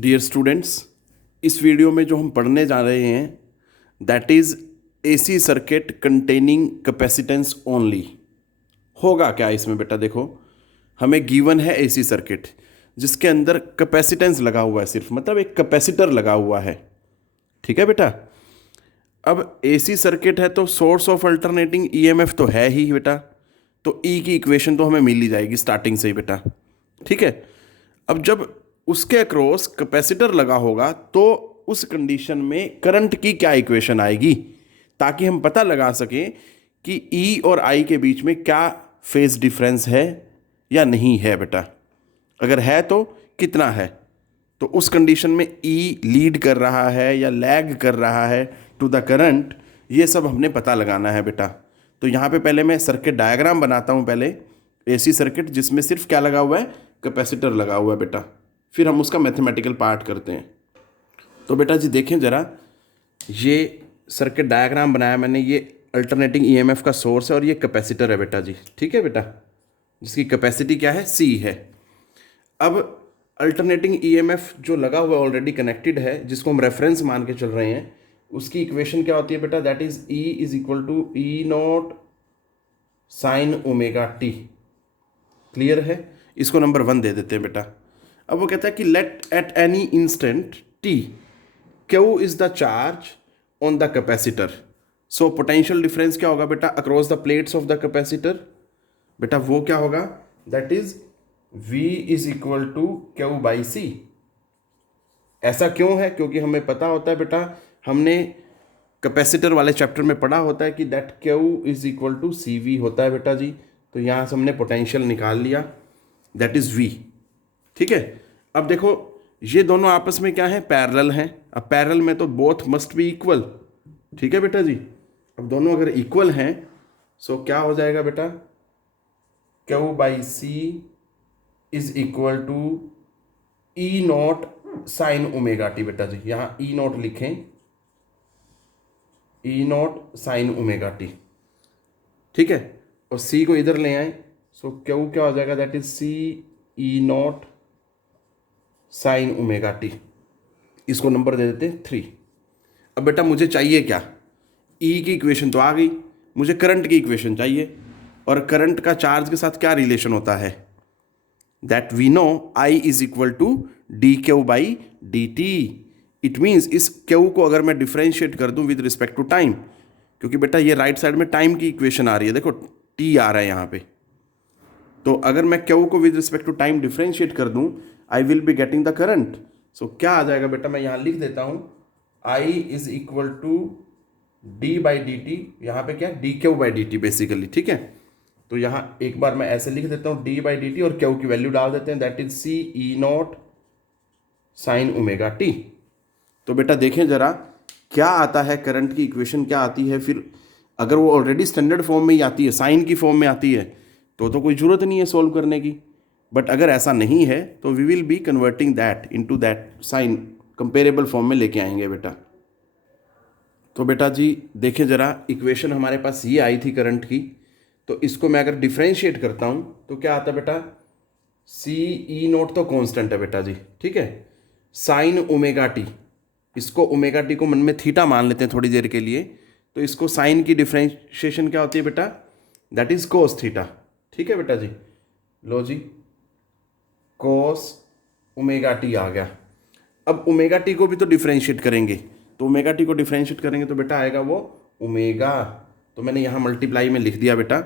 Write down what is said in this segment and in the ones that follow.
Dear students, इस video में जो हम पढ़ने जा रहे हैं that is AC circuit containing capacitance only. होगा क्या इसमें बेटा? देखो, हमें गिवन है एसी सर्किट जिसके अंदर कैपेसिटेंस लगा हुआ है, सिर्फ मतलब एक कैपेसिटर लगा हुआ है। ठीक है बेटा। अब एसी सर्किट है तो सोर्स ऑफ अल्टरनेटिंग ईएमएफ तो है ही बेटा, तो ई की इक्वेशन तो हमें मिल ही जाएगी स्टार्टिंग से ही बेटा। ठीक है। अब जब उसके अक्रॉस कैपेसिटर लगा होगा तो उस कंडीशन में करंट की क्या इक्वेशन आएगी, ताकि हम पता लगा सकें कि ई और आई के बीच में क्या फेज डिफरेंस है या नहीं है बेटा। अगर है तो कितना है, तो उस कंडीशन में ई लीड कर रहा है या लैग कर रहा है टू द करंट, ये सब हमने पता लगाना है बेटा। तो यहाँ पे पहले मैं सर्किट डायग्राम बनाता हूँ, पहले एसी सर्किट जिसमें सिर्फ क्या लगा हुआ है, कैपेसिटर लगा हुआ है बेटा। फिर हम उसका मैथमेटिकल पार्ट करते हैं। तो बेटा जी देखें ज़रा, ये सर्किट डायग्राम बनाया मैंने, ये अल्टरनेटिंग ईएमएफ का सोर्स है और ये कैपेसिटर है बेटा जी। ठीक है बेटा, जिसकी कैपेसिटी क्या है, सी है। अब अल्टरनेटिंग ईएमएफ जो लगा हुआ है ऑलरेडी कनेक्टेड है, जिसको हम रेफरेंस मान के चल रहे हैं, उसकी इक्वेशन क्या होती है बेटा? That is E is equal to E naught sine omega T. Clear है? इसको नंबर 1 दे देते हैं बेटा। अब वो कहता है कि let at any instant t q is the charge on the capacitor. So potential difference क्या होगा बेटा across the plates of the capacitor? बेटा वो क्या होगा? That is V is equal to q by c. ऐसा क्यों है? क्योंकि हमें पता होता है बेटा, हमने कैपेसिटर वाले चैप्टर में पढ़ा होता है कि that Q is equal to C V होता है बेटा जी। तो यहाँ से हमने पोटेंशियल निकाल लिया, दैट इज V। ठीक है। अब देखो, ये दोनों आपस में क्या है, पैरेलल हैं। अब पैरेलल में तो बोथ मस्ट बी इक्वल। ठीक है बेटा जी। अब दोनों अगर इक्वल हैं सो क्या हो जाएगा बेटा? Q by C is equal to E naught sine omega T बेटा जी। यहाँ ई नॉट लिखें, E naught sine omega T. ठीक है। और सी को इधर ले आए, सो क्यू क्या हो जाएगा? That is C E naught sine omega T. इसको नंबर दे देते हैं 3। अब बेटा मुझे चाहिए क्या? ई की इक्वेशन तो आ गई, मुझे करंट की इक्वेशन चाहिए। और करंट का चार्ज के साथ क्या रिलेशन होता है? That we know I is equal to D Q by D T. It means इस क्यू को अगर मैं डिफ्रेंशिएट कर दूं विद रिस्पेक्ट टू टाइम, क्योंकि बेटा ये राइट साइड में टाइम की इक्वेशन आ रही है, देखो टी आ रहा है यहाँ पे। तो अगर मैं क्यू को with respect to time differentiate कर दूं, I will be getting the current. सो क्या आ जाएगा बेटा? मैं यहाँ लिख देता हूँ, I is equal to d by D t. यहाँ पे क्या, d Q by D t basically. ठीक है। तो यहाँ एक बार मैं ऐसे लिख देता हूँ, डी बाई डी टी, और क्यू की वैल्यू डाल देते हैं, that is C E naught sine omega T. तो बेटा देखें जरा क्या आता है, करंट की इक्वेशन क्या आती है। फिर अगर वो ऑलरेडी स्टैंडर्ड फॉर्म में ही आती है, साइन की फॉर्म में आती है, तो कोई ज़रूरत नहीं है सॉल्व करने की। बट अगर ऐसा नहीं है तो we will be converting that into that sine, comparable form में लेके आएंगे बेटा। तो बेटा जी देखें ज़रा, इक्वेशन हमारे पास ये आई थी करंट की, तो इसको मैं अगर डिफ्रेंशिएट करता हूँ तो क्या आता है बेटा? सी ई नोट तो कांस्टेंट है बेटा जी। ठीक है। साइन ओमेगा टी, इसको ओमेगा टी को मन में थीटा मान लेते हैं थोड़ी देर के लिए, तो इसको साइन की डिफ्रेंशिएशन क्या होती है बेटा? That is cos theta. ठीक है बेटा जी। लो जी, कोस ओमेगा टी आ गया। अब ओमेगा टी को भी तो डिफ्रेंशिएट करेंगे, तो ओमेगा टी को डिफ्रेंशिएट करेंगे तो बेटा आएगा वो ओमेगा। तो मैंने यहाँ मल्टीप्लाई में लिख दिया बेटा।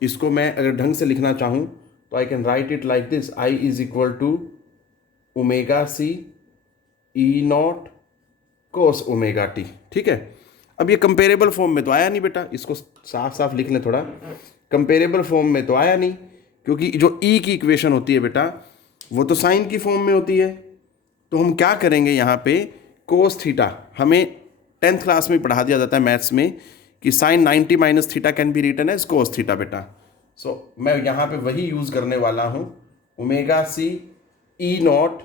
इसको मैं अगर ढंग से लिखना चाहूँ तो I can write it like this, I is equal to omega C E naught cos omega T. ठीक है। अब ये कंपेरेबल फॉर्म में तो आया नहीं बेटा, इसको साफ साफ लिख लें थोड़ा। कंपेरेबल फॉर्म में तो आया नहीं, क्योंकि जो ई की इक्वेशन होती है बेटा वो तो साइन की फॉर्म में होती है। तो हम क्या करेंगे यहाँ पे, कोस थीटा, हमें 10th क्लास में पढ़ा दिया जाता है मैथ्स में कि sine 90 minus theta can be written as cos theta बेटा। सो मैं यहाँ पे वही यूज़ करने वाला हूँ, omega C E naught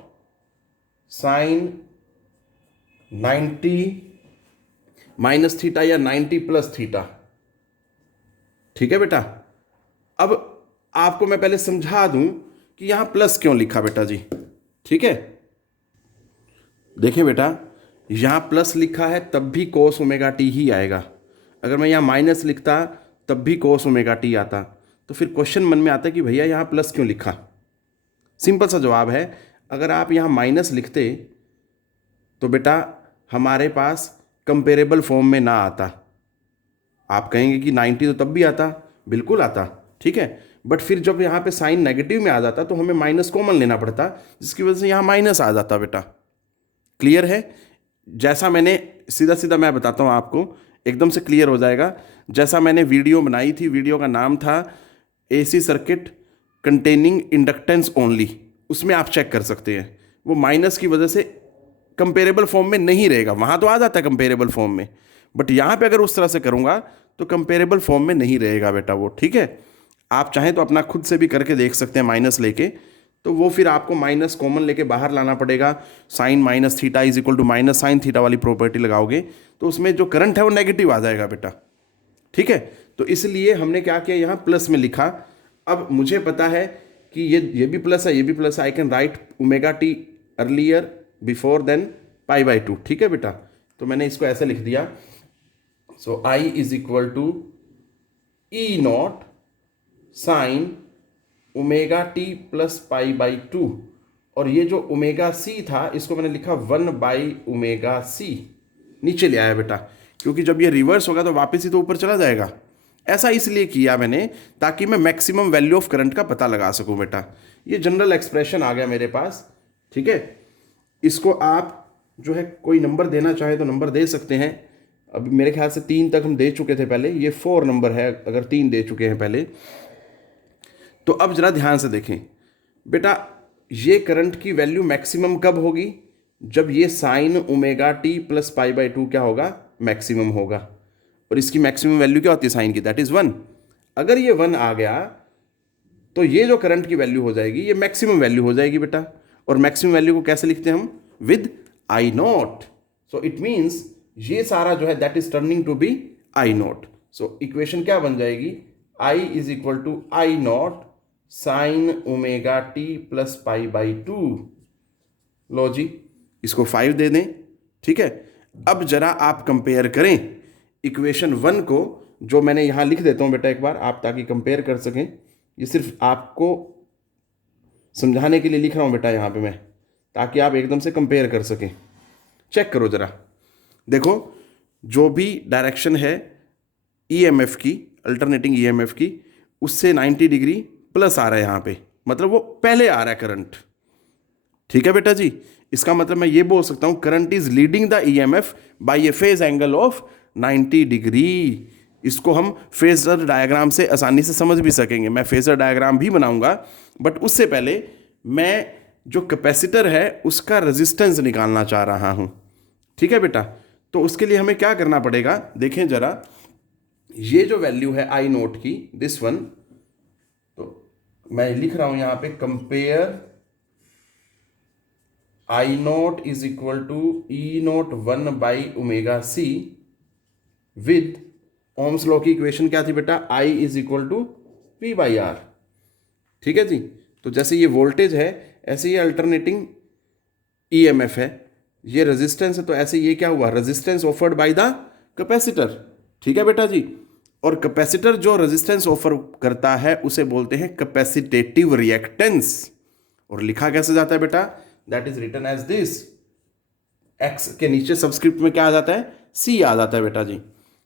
sine 90 minus theta या 90 प्लस थीटा। ठीक है बेटा। अब आपको मैं पहले समझा दूं कि यहाँ प्लस क्यों लिखा बेटा जी। ठीक है। देखें बेटा, यहाँ प्लस लिखा है तब भी कोस ओमेगा टी ही आएगा। अगर मैं यहाँ माइनस लिखता तब भी कोस ओमेगा टी आता। तो फिर क्वेश्चन मन में आता है कि भैया यहाँ प्लस क्यों लिखा। सिंपल सा जवाब है, अगर आप यहाँ माइनस लिखते तो बेटा हमारे पास कंपेरेबल फॉर्म में ना आता। आप कहेंगे कि 90 तो तब भी आता, बिल्कुल आता, ठीक है, बट फिर जब यहाँ पे साइन नेगेटिव में आ जाता तो हमें माइनस कॉमन लेना पड़ता, जिसकी वजह से यहाँ माइनस आ जाता बेटा। क्लियर है? जैसा मैंने सीधा सीधा मैं बताता हूँ आपको, एकदम से क्लियर हो जाएगा। जैसा मैंने वीडियो बनाई थी, वीडियो का नाम था AC circuit containing inductance only, उसमें आप चेक कर सकते हैं। वो माइनस की वजह से कंपेरेबल फॉर्म में नहीं रहेगा, वहाँ तो आ जाता है कंपेरेबल फॉर्म में, बट यहाँ पे अगर उस तरह से करूँगा तो कंपेरेबल फॉर्म में नहीं रहेगा बेटा वो, ठीक है। आप चाहें तो अपना खुद से भी करके देख सकते हैं माइनस लेके, तो वो फिर आपको माइनस कॉमन लेके बाहर लाना पड़ेगा। Sine minus theta is equal to minus sine theta वाली प्रॉपर्टी लगाओगे तो उसमें जो करंट है वो नेगेटिव आ जाएगा बेटा, ठीक है। तो इसलिए हमने क्या किया, यहाँ प्लस में लिखा। अब मुझे पता है कि ये भी प्लस है, ये भी प्लस है, I can write omega t earlier before then pi by two, ठीक है बेटा। तो मैंने इसको ऐसे लिख दिया, so I is equal to E naught sine omega t plus pi by two, और ये जो ओमेगा सी था इसको मैंने लिखा 1/ओमेगा सी। नीचे ले आया बेटा, क्योंकि जब ये रिवर्स होगा तो वापस ही तो ऊपर चला जाएगा। ऐसा इसलिए किया मैंने ताकि मैं मैक्सिमम वैल्यू ऑफ करंट का पता लगा सकूं बेटा। ये जनरल एक्सप्रेशन आ गया मेरे पास, ठीक है। इसको आप जो है कोई नंबर देना चाहे तो नंबर दे सकते हैं। अब मेरे ख्याल से 3 तक हम दे चुके थे पहले, ये 4 नंबर है अगर 3 दे चुके हैं पहले। तो अब जरा ध्यान से देखें बेटा, ये करंट की वैल्यू मैक्सिमम कब होगी, जब ये sign omega t plus pi by to क्या होगा, मैक्सिमम होगा। और इसकी मैक्सिमम वैल्यू क्या होती है साइन की, दैट इज 1। अगर ये 1 आ गया तो ये जो करंट की वैल्यू हो जाएगी ये मैक्सिमम वैल्यू हो जाएगी बेटा। और मैक्सिमम वैल्यू को कैसे लिखते हैं हम, with I naught. So it means ये सारा जो है that is turning to be I naught. So equation क्या बन जाएगी, I is equal to I naught sine omega t plus pi by two. लो जी, इसको 5 दे दें, ठीक है। अब जरा आप कंपेयर करें इक्वेशन 1 को, जो मैंने यहां लिख देता हूं बेटा एक बार आप, ताकि कंपेयर कर सकें। ये सिर्फ आपको समझाने के लिए लिख रहा हूं बेटा यहां पे मैं, ताकि आप एकदम से कंपेयर कर सकें। चेक करो जरा, देखो जो भी डायरेक्शन है ईएमएफ की, अल्टरनेटिंग ईएमएफ की, उससे 90 डिग्री प्लस आ रहा है यहाँ पे, मतलब वो पहले आ रहा है करंट, ठीक है बेटा जी। इसका मतलब मैं ये बोल सकता हूँ current is leading the EMF bye a phase angle of 90 degree. इसको हम फेजर डायग्राम से आसानी से समझ भी सकेंगे, मैं फेजर डायग्राम भी बनाऊंगा, बट उससे पहले मैं जो कैपेसिटर है उसका रेजिस्टेंस निकालना चाह रहा हूँ, ठीक है बेटा। तो उसके लिए हमें क्या करना पड़ेगा, देखें जरा, ये जो वैल्यू है आई नोट की, दिस वन, तो मैं लिख रहा हूं यहां पे compare I naught is equal to E naught 1/ओमेगा सी विद ओम्स लॉ की इक्वेशन क्या थी बेटा, आई इज इक्वल टू V/R, ठीक है जी। तो जैसे ये वोल्टेज है ऐसे ये अल्टरनेटिंग ईएमएफ है, ये रेजिस्टेंस है, तो ऐसे ये क्या हुआ, resistance offered by the capacitor, ठीक है बेटा जी। और कैपेसिटर जो रेजिस्टेंस ऑफर करता है उसे बोलते हैं कैपेसिटेटिव रिएक्टेंस। और लिखा कैसे जाता है बेटा, that is written as this, X के नीचे सबस्क्रिप्ट में क्या आ जाता है, सी आ जाता है बेटा जी।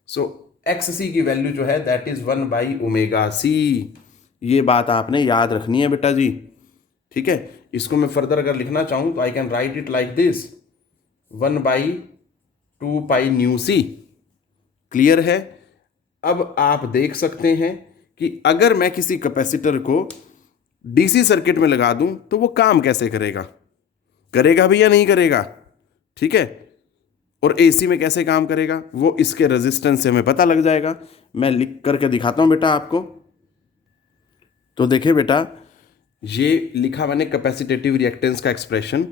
सो एक्स सी की वैल्यू जो है दैट इज 1/ओमेगा सी। ये बात आपने याद रखनी है बेटा जी, ठीक है। इसको मैं फर्दर अगर लिखना चाहूं तो I can write it like this, 1/2π/ν/c। Clear है? अब आप देख सकते हैं कि अगर मैं किसी कैपेसिटर को डीसी सर्किट में लगा दूं तो वो काम कैसे करेगा, करेगा भी या नहीं करेगा, ठीक है। और एसी में कैसे काम करेगा वो इसके रेजिस्टेंस से हमें पता लग जाएगा। मैं लिख करके दिखाता हूं बेटा आपको। तो देखिए बेटा, ये लिखा मैंने कैपेसिटेटिव रिएक्टेंस का एक्सप्रेशन।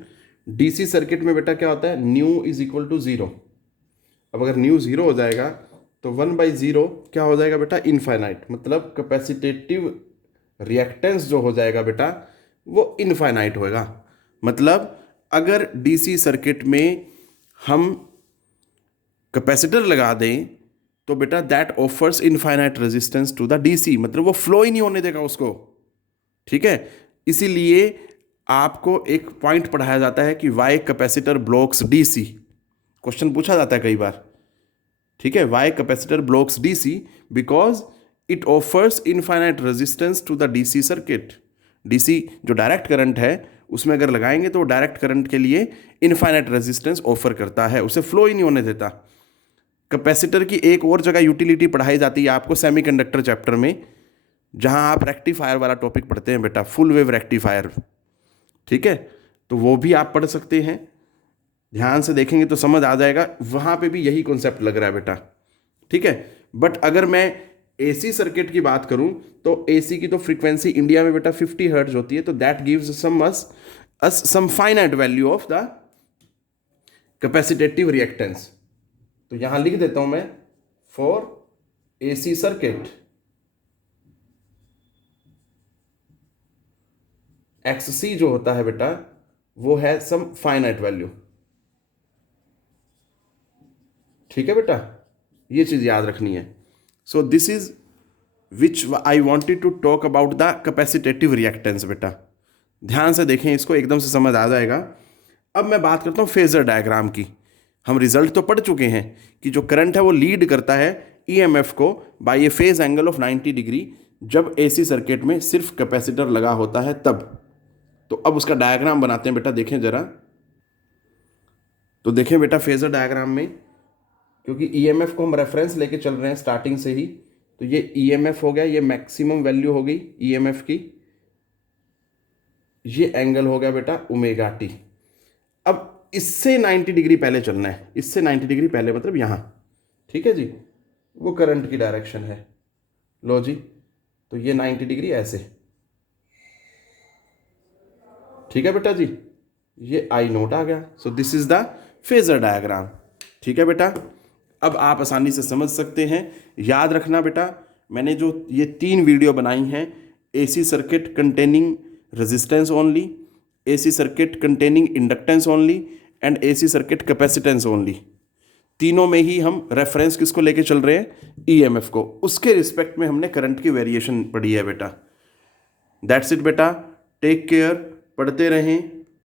डीसी सर्किट में बेटा क्या होता है, न्यू इज इक्वल टू 0। अब अगर न्यू 0 हो जाएगा तो 1/0 क्या हो जाएगा बेटा, इनफाइनाइट। मतलब कैपेसिटेटिव रिएक्टेंस जो हो जाएगा बेटा वो इनफाइनाइट होएगा। मतलब अगर डीसी सर्किट में हम कैपेसिटर लगा दें तो बेटा that offers infinite resistance to the DC, मतलब वो फ्लो ही नहीं होने देगा उसको। ठीक है, इसीलिए आपको एक पॉइंट पढ़ाया जाता है कि why capacitor blocks DC, question पूछा जाता है कई बार। ठीक है, why capacitor blocks DC because it offers infinite resistance to the DC circuit. DC जो डायरेक्ट करंट है उसमें अगर लगाएंगे तो डायरेक्ट करंट के लिए इनफाइनाइट रेजिस्टेंस ऑफर करता है, उसे फ्लो ही नहीं होने देता। कैपेसिटर की एक और जगह यूटिलिटी पढ़ाई जाती है आपको सेमीकंडक्टर चैप्टर में, जहां आप रेक्टिफायर वाला टॉपिक पढ़ते हैं बेटा, फुल वेव रेक्टिफायर। ठीक है, तो वो भी आप पढ़ सकते हैं, ध्यान से देखेंगे तो समझ आ जाएगा, वहां पे भी यही कॉन्सेप्ट लग रहा है बेटा। ठीक है, बट अगर मैं एसी सर्किट की बात करूं तो एसी की तो फ्रीक्वेंसी इंडिया में बेटा 50 हर्ट्ज होती है, तो that gives some finite value of the capacitive reactance. तो यहां लिख देता हूं मैं फॉर एसी सर्किट एक्ससी जो होता है बेटा वो है सम फाइनाइट वैल्यू। ठीक है बेटा, ये चीज याद रखनी है। So this is which I wanted to talk about the capacitive reactance बेटा। ध्यान से देखें, इसको एकदम से समझ आ जाएगा। अब मैं बात करता हूं फेजर डायग्राम की। हम रिजल्ट तो पढ़ चुके हैं कि जो करंट है वो लीड करता है ईएमएफ को by a phase angle of 90 degree जब एसी सर्किट में सिर्फ कैपेसिटर लगा होता है तब। तो अब उसका डायग्राम बनाते हैं बेटा, देखें जरा। तो देखें बेटा फेजर डायग्राम में, क्योंकि ईएमएफ को हम रेफरेंस लेके चल रहे हैं स्टार्टिंग से ही, तो ये ईएमएफ हो गया, ये मैक्सिमम वैल्यू हो गई ईएमएफ की, ये एंगल हो गया बेटा ओमेगा टी। अब इससे 90 डिग्री पहले चलना है, इससे 90 डिग्री पहले मतलब यहां। ठीक है जी, वो करंट की डायरेक्शन है। लो जी, तो ये 90 डिग्री ऐसे। ठीक है बेटा जी, ये आई नोट आ गया। सो this is the phasor diagram. ठीक है बेटा, अब आप आसानी से समझ सकते हैं। याद रखना बेटा, मैंने जो ये 3 वीडियो बनाई हैं, AC circuit containing resistance only, AC circuit containing inductance only and AC circuit capacitance only, तीनों में ही हम रेफरेंस किसको लेके चल रहे हैं, ईएमएफ को। उसके रिस्पेक्ट में हमने करंट की वेरिएशन पढ़ी है बेटा। दैट्स इट बेटा, टेक केयर, पढ़ते रहें।